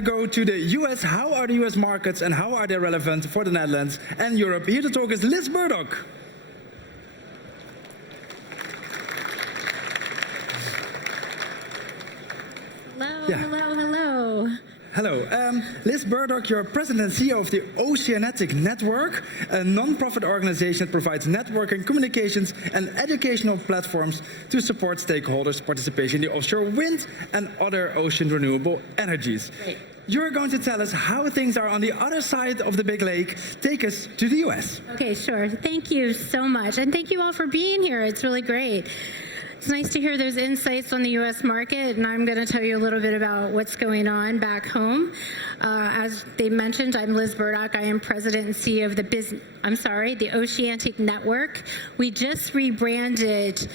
to go to the US. How are the US markets and how are they relevant for the Netherlands and Europe? Here to talk is Liz Burdock. Hello. Liz Burdock, you're President and CEO of the Oceantic Network, a non-profit organization that provides networking, communications, and educational platforms to support stakeholders' participation in the offshore wind and other ocean renewable energies. Right. You're going to tell us how things are on the other side of the big lake. Take us to the US. Okay, sure. Thank you so much. And thank you all for being here. It's really great. It's nice to hear those insights on the U.S. market, and I'm going to tell you a little bit about what's going on back home. As they mentioned, I'm Liz Burdock. I am President and CEO of the Oceantic Network. We just rebranded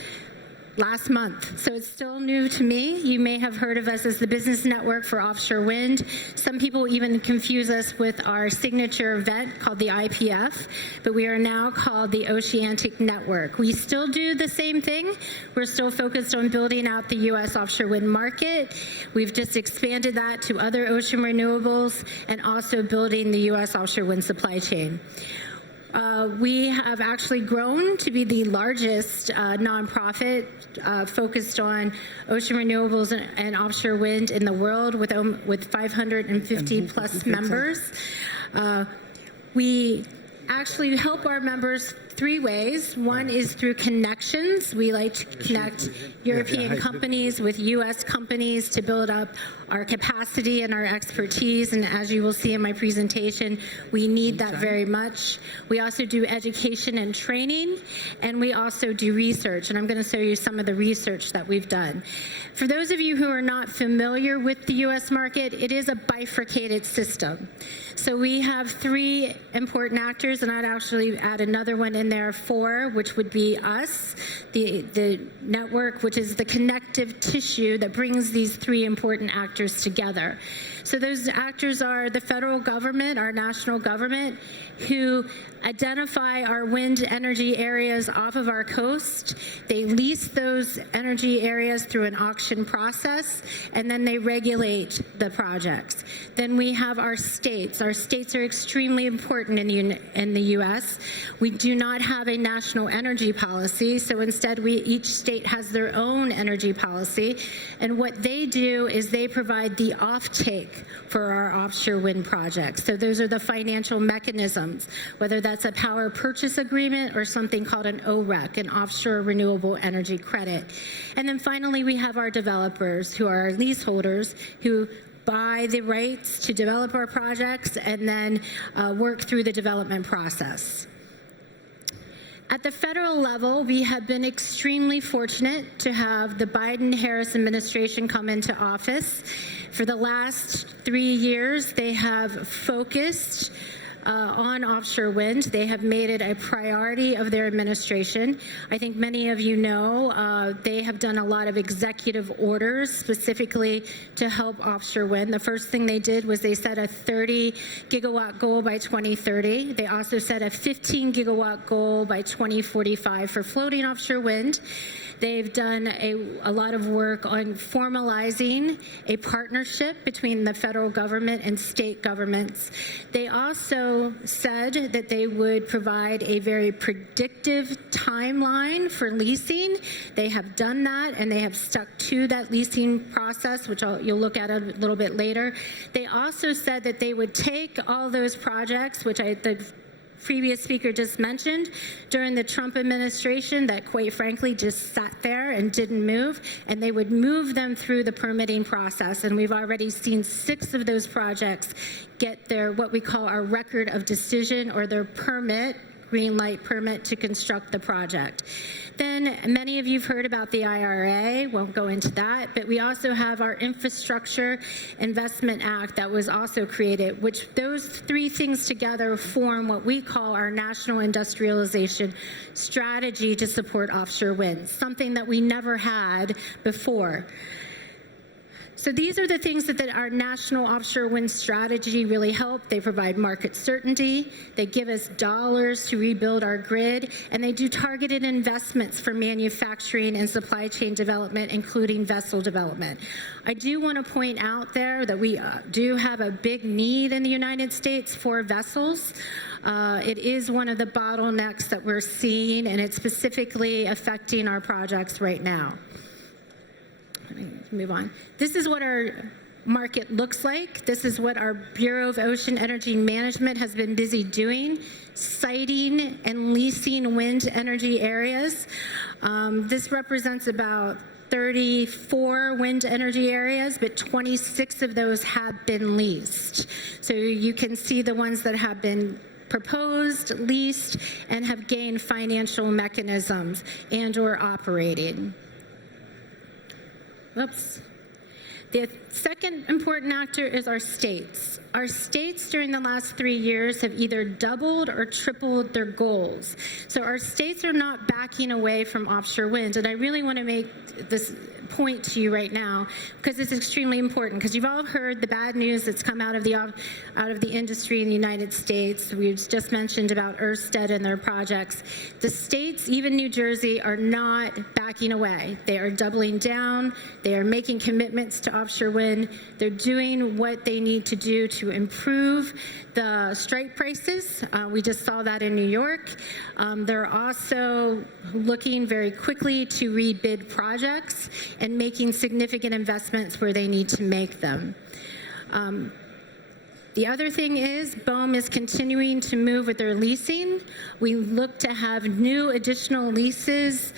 last month, so it's still new to me. You may have heard of us as the Business Network for Offshore Wind. Some people even confuse us with our signature event called the IPF, but we are now called the Oceantic Network. We still do the same thing. We're still focused on building out the U.S. offshore wind market. We've just expanded that to other ocean renewables and also building the U.S. offshore wind supply chain. We have actually grown to be the largest nonprofit focused on ocean renewables and offshore wind in the world with 550 plus members. We actually help our members three ways. One is through connections. We like to connect European companies with U.S. companies to build up our capacity and our expertise. And as you will see in my presentation, we need that very much. We also do education and training, and we also do research. And I'm going to show you some of the research that we've done. For those of you who are not familiar with the U.S. market, it is a bifurcated system. So we have three important actors, and I'd actually add another one in there, four, which would be us, the network, which is the connective tissue that brings these three important actors together. So those actors are the federal government, our national government, who identify our wind energy areas off of our coast. They lease those energy areas through an auction process, and then they regulate the projects. Then we have our states. Our states are extremely important in the U.S. We do not have a national energy policy, so instead each state has their own energy policy, and what they do is they provide the offtake for our offshore wind projects. So those are the financial mechanisms, whether that's a power purchase agreement or something called an OREC, an offshore renewable energy credit. And then finally, we have our developers, who are our leaseholders, who buy the rights to develop our projects and then work through the development process. At the federal level, we have been extremely fortunate to have the Biden-Harris administration come into office. For the last 3 years, they have focused on offshore wind. They have made it a priority of their administration. I think many of you know they have done a lot of executive orders specifically to help offshore wind. The first thing they did was they set a 30 gigawatt goal by 2030. They also set a 15 gigawatt goal by 2045 for floating offshore wind. They've done a lot of work on formalizing a partnership between the federal government and state governments. They also said that they would provide a very predictive timeline for leasing. They have done that, and they have stuck to that leasing process, which you'll look at a little bit later. They also said that they would take all those projects, which the previous speaker just mentioned, during the Trump administration that quite frankly just sat there and didn't move, and they would move them through the permitting process. And we've already seen 6 of those projects get their, what we call our record of decision, or their permit, green light permit to construct the project. Then many of you have heard about the IRA, won't go into that, but we also have our Infrastructure Investment Act that was also created, which those 3 things together form what we call our national industrialization strategy to support offshore wind, something that we never had before. So these are the things that our national offshore wind strategy really help. They provide market certainty, they give us dollars to rebuild our grid, and they do targeted investments for manufacturing and supply chain development, including vessel development. I do want to point out there that we do have a big need in the United States for vessels. It is one of the bottlenecks that we're seeing, and it's specifically affecting our projects right now. Let me move on. This is what our market looks like. This is what our Bureau of Ocean Energy Management has been busy doing, siting and leasing wind energy areas. This represents about 34 wind energy areas, but 26 of those have been leased. So you can see the ones that have been proposed, leased, and have gained financial mechanisms and or operating. Oops. The second important actor is our states. Our states during the last 3 years have either doubled or tripled their goals. So our states are not backing away from offshore wind. And I really want to make this point to you right now because it's extremely important, because you've all heard the bad news that's come out of the industry in the United States. We just mentioned about Ørsted and their projects. The states, even New Jersey, are not backing away. They are doubling down. They are making commitments to offshore wind. They're doing what they need to do to improve the strike prices. We just saw that in New York. They're also looking very quickly to rebid projects and making significant investments where they need to make them. The other thing is BOEM is continuing to move with their leasing. We look to have new additional leases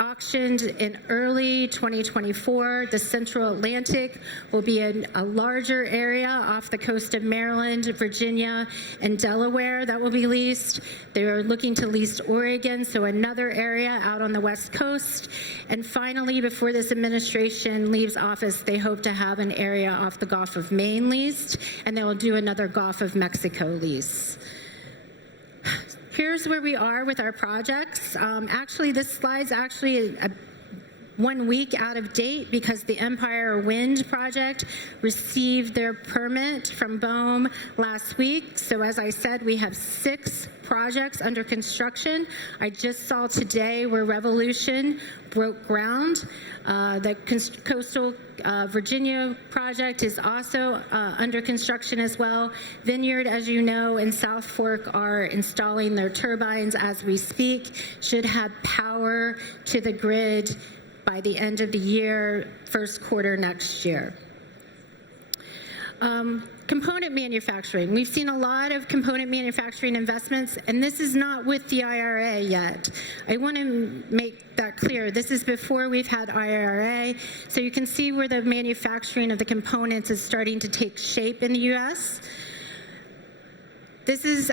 auctioned in early 2024. The Central Atlantic will be a larger area off the coast of Maryland, Virginia, and Delaware that will be leased. They're looking to lease Oregon, so another area out on the West Coast. And finally, before this administration leaves office, they hope to have an area off the Gulf of Maine leased, and they will do another Gulf of Mexico lease. Here's where we are with our projects. Actually, this slide's actually 1 week out of date because the Empire Wind project received their permit from BOEM last week. So as I said, we have 6 projects under construction. I just saw today where Revolution broke ground. The coastal Virginia project is also under construction as well. Vineyard, as you know, and South Fork are installing their turbines as we speak, should have power to the grid by the end of the year, first quarter next year. Component manufacturing. We've seen a lot of component manufacturing investments, and this is not with the IRA yet. I want to make that clear. This is before we've had IRA, so you can see where the manufacturing of the components is starting to take shape in the U.S. This is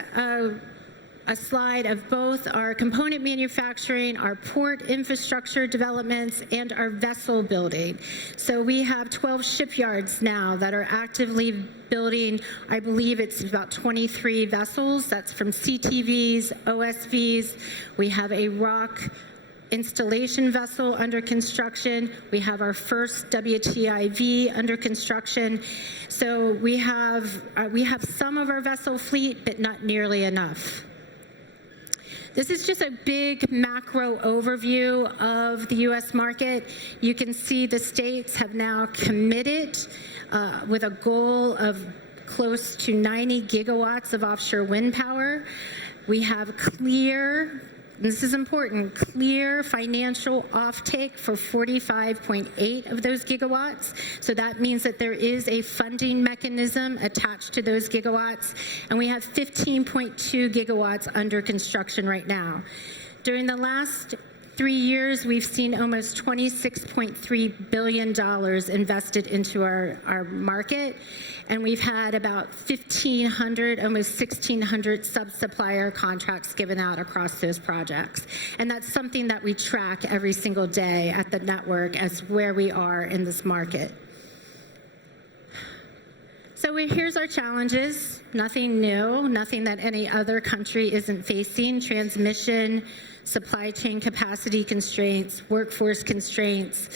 a slide of both our component manufacturing, our port infrastructure developments, and our vessel building. So we have 12 shipyards now that are actively building, I believe it's about 23 vessels. That's from CTVs, OSVs. We have a rock installation vessel under construction. We have our first WTIV under construction. So we have some of our vessel fleet, but not nearly enough. This is just a big macro overview of the U.S. market. You can see the states have now committed with a goal of close to 90 gigawatts of offshore wind power. We have clear, this is important, clear financial offtake for 45.8 of those gigawatts. So that means that there is a funding mechanism attached to those gigawatts. And we have 15.2 gigawatts under construction right now. During the last 3 years, we've seen almost $26.3 billion invested into our market. And we've had about 1,500, almost 1,600 sub-supplier contracts given out across those projects. And that's something that we track every single day at the network as where we are in this market. So here's our challenges. Nothing new, nothing that any other country isn't facing. Transmission, supply chain capacity constraints, workforce constraints,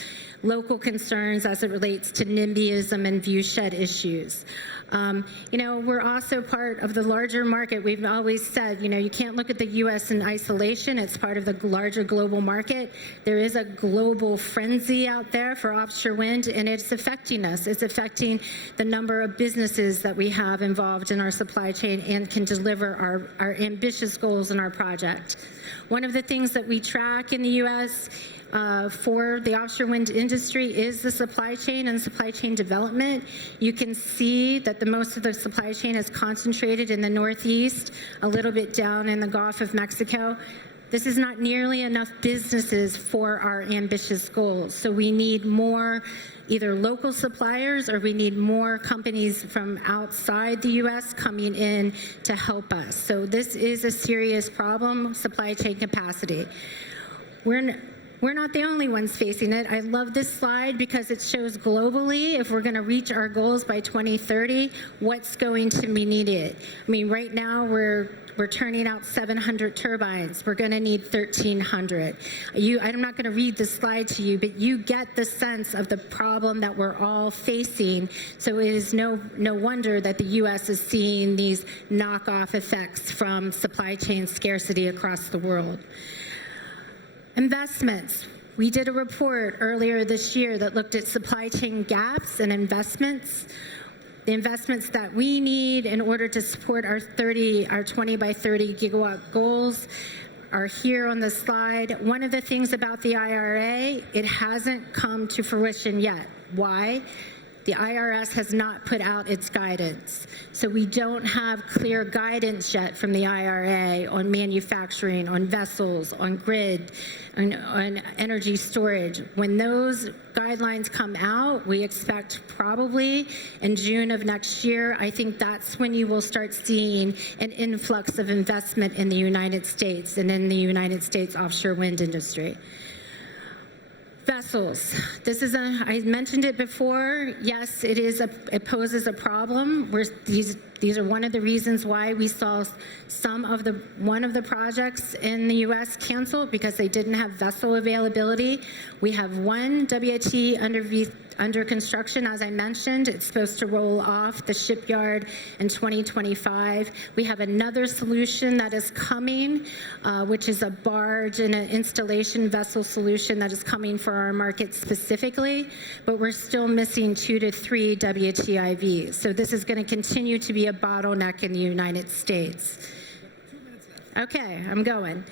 local concerns as it relates to NIMBYism and viewshed issues. You know, we're also part of the larger market. We've always said, you know, you can't look at the U.S. in isolation. It's part of the larger global market. There is a global frenzy out there for offshore wind, and it's affecting us. It's affecting the number of businesses that we have involved in our supply chain and can deliver our ambitious goals in our project. One of the things that we track in the U.S. For the offshore wind industry is the supply chain and supply chain development. You can see that most of the supply chain is concentrated in the Northeast, a little bit down in the Gulf of Mexico. This is not nearly enough businesses for our ambitious goals. So we need more either local suppliers or we need more companies from outside the U.S. coming in to help us. So this is a serious problem, supply chain capacity. We're not the only ones facing it. I love this slide because it shows globally, if we're going to reach our goals by 2030, what's going to be needed. I mean, right now we're turning out 700 turbines. We're going to need 1,300. I'm not going to read the slide to you, but you get the sense of the problem that we're all facing. So it is no wonder that the U.S. is seeing these knockoff effects from supply chain scarcity across the world. Investments. We did a report earlier this year that looked at supply chain gaps and investments. The investments that we need in order to support our 20 by 30 gigawatt goals are here on the slide. One of the things about the IRA, it hasn't come to fruition yet. Why? The IRS has not put out its guidance. So we don't have clear guidance yet from the IRA on manufacturing, on vessels, on grid, on energy storage. When those guidelines come out, we expect probably in June of next year, I think that's when you will start seeing an influx of investment in the United States and in the United States offshore wind industry. Vessels. I mentioned it before. Yes, it poses a problem. These are one of the reasons why we saw one of the projects in the U.S. canceled because they didn't have vessel availability. We have one WT under construction, as I mentioned. It's supposed to roll off the shipyard in 2025. We have another solution that is coming, which is a barge and an installation vessel solution that is coming for our market specifically, but we're still missing 2 to 3 WTIVs. So this is going to continue to be a bottleneck in the United States. Okay, I'm going.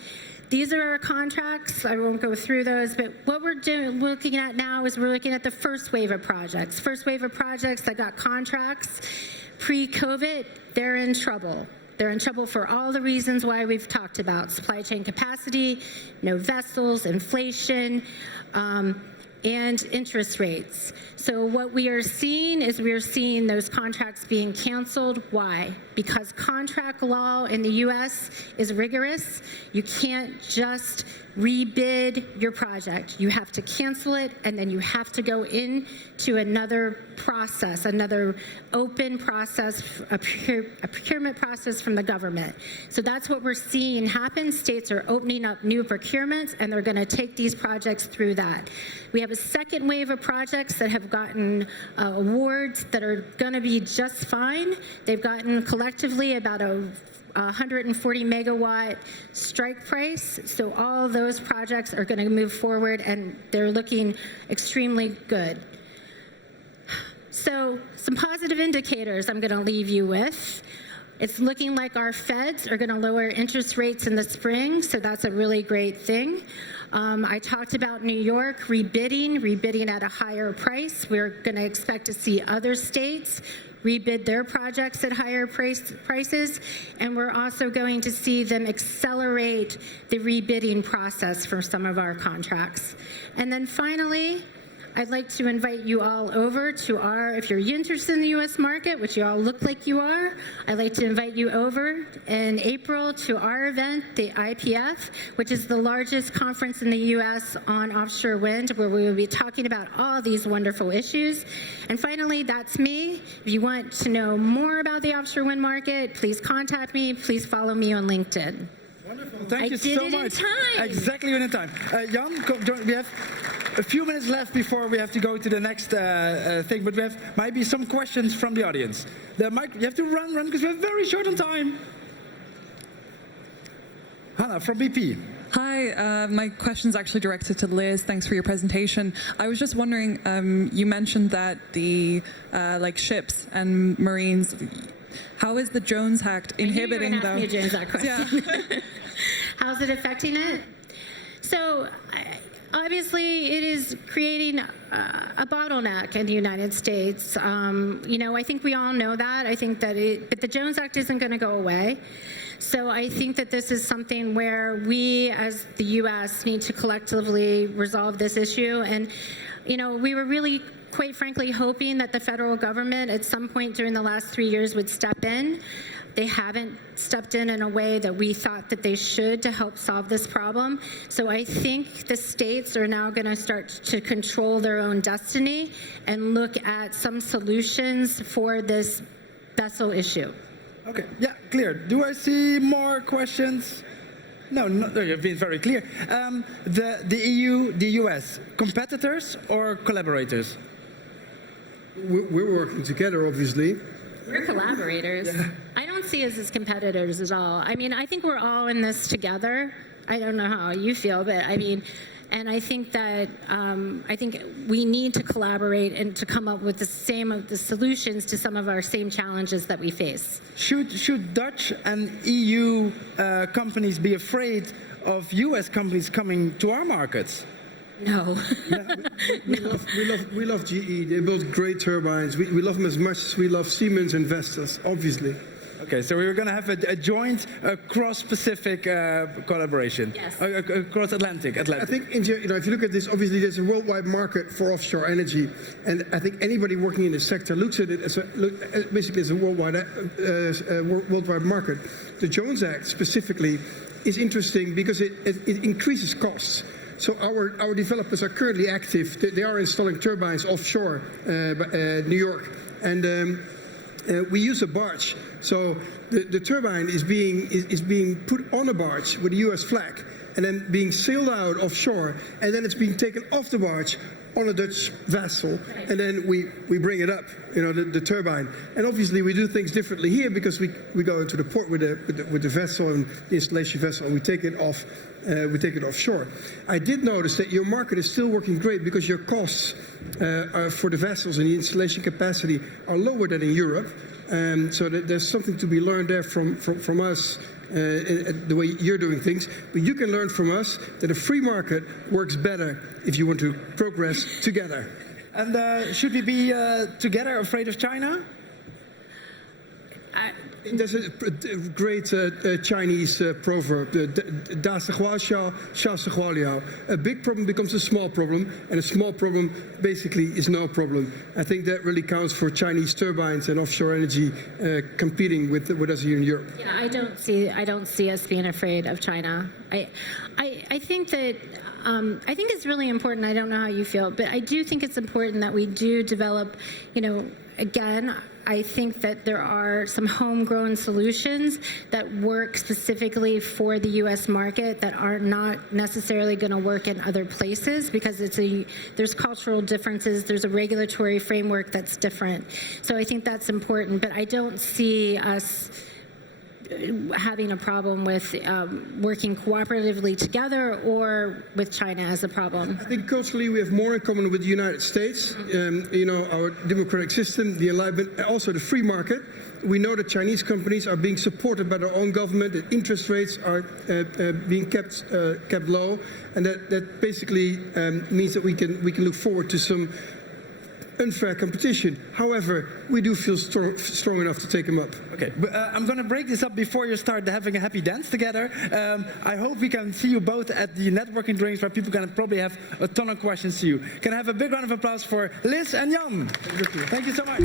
These are our contracts. I won't go through those, but what we're looking at now is we're looking at the first wave of projects. First wave of projects that got contracts pre-COVID, they're in trouble. They're in trouble for all the reasons why we've talked about: supply chain capacity, no vessels, inflation, and interest rates. So what we are seeing is we are seeing those contracts being canceled. Why? Because contract law in the U.S. is rigorous. You can't just rebid your project. You have to cancel it, and then you have to go into another process, another open process, a procurement process from the government. So that's what we're seeing happen. States are opening up new procurements, and they're going to take these projects through that. We have a second wave of projects that have gotten awards that are going to be just fine. They've gotten collectively about a 140 megawatt strike price. So all those projects are going to move forward, and they're looking extremely good. So some positive indicators I'm going to leave you with. It's looking like our feds are going to lower interest rates in the spring, so that's a really great thing. I talked about New York rebidding at a higher price. We're going to expect to see other states rebid their projects at higher prices, and we're also going to see them accelerate the rebidding process for some of our contracts. And then finally, I'd like to invite you all over to if you're interested in the U.S. market, which you all look like you are, I'd like to invite you over in April to our event, the IPF, which is the largest conference in the U.S. on offshore wind, where we will be talking about all these wonderful issues. And finally, that's me. If you want to know more about the offshore wind market, please contact me. Please follow me on LinkedIn. Wonderful. Thank you so much. I did it in time. Exactly in time. Jan, we have a few minutes left before we have to go to the next thing, but we have might be some questions from the audience. You have to run, because we're very short on time. Hannah from BP. Hi, my question is actually directed to Liz. Thanks for your presentation. I was just wondering, you mentioned that the like ships and marines, how is the Jones Act inhibiting them? I knew you were going to ask me a Jones Act question. Yeah. How's it affecting it? So obviously it is creating a bottleneck in the United States. You know, I think we all know that. I think that but the Jones Act isn't going to go away. So I think that this is something where we, as the U.S., need to collectively resolve this issue. And, you know, we were really, quite frankly, hoping that the federal government at some point during the last 3 years would step in. They haven't stepped in a way that we thought that they should to help solve this problem. So I think the states are now going to start to control their own destiny and look at some solutions for this vessel issue. Okay, yeah, clear. Do I see more questions? No, you've been very clear. The EU, the US, competitors or collaborators? We're working together, obviously. We're collaborators. Yeah. I don't see us as competitors at all. I mean, I think we're all in this together. I don't know how you feel, but I mean, and I think that we need to collaborate and to come up with the solutions to some of our same challenges that we face. Should Dutch and EU companies be afraid of US companies coming to our markets? No. We love GE. They build great turbines. We love them as much as we love Siemens and Vestas, obviously. Okay, so we're going to have a joint cross-Pacific collaboration. Yes. Cross-Atlantic. I think, if you look at this, obviously there's a worldwide market for offshore energy, and I think anybody working in the sector looks at it as basically as a worldwide market. The Jones Act specifically is interesting because it increases costs. So our developers are currently active. They are installing turbines offshore New York, and we use a barge. So the turbine is being put on a barge with a US flag and then being sailed out offshore, and then it's being taken off the barge on a Dutch vessel, and then we bring it up, the turbine. And obviously we do things differently here because we go into the port with the vessel and the installation vessel, and we take it off. We take it offshore. I did notice that your market is still working great because your costs for the vessels and the installation capacity are lower than in Europe. So there's something to be learned there from us, the way you're doing things. But you can learn from us that a free market works better if you want to progress together. And should we be together afraid of China? There's a great Chinese proverb, a big problem becomes a small problem, and a small problem basically is no problem. I think that really counts for Chinese turbines and offshore energy competing with us here in Europe. Yeah, I don't see us being afraid of China. I think that I think it's really important. I don't know how you feel, but I do think it's important that we do develop, again, I think that there are some homegrown solutions that work specifically for the U.S. market that are not necessarily going to work in other places because there's cultural differences, there's a regulatory framework that's different. So I think that's important, but I don't see us having a problem with working cooperatively together or with China as a problem. I think culturally we have more in common with the United States. Our democratic system, the enlightenment, and also the free market. We know that Chinese companies are being supported by their own government, that interest rates are being kept low, and that basically means that we can look forward to some unfair competition. However, we do feel strong enough to take them up. Okay, but I'm going to break this up before you start having a happy dance together. I hope we can see you both at the networking drinks where people can probably have a ton of questions to you. Can I have a big round of applause for Liz and Jan? Thank you so much.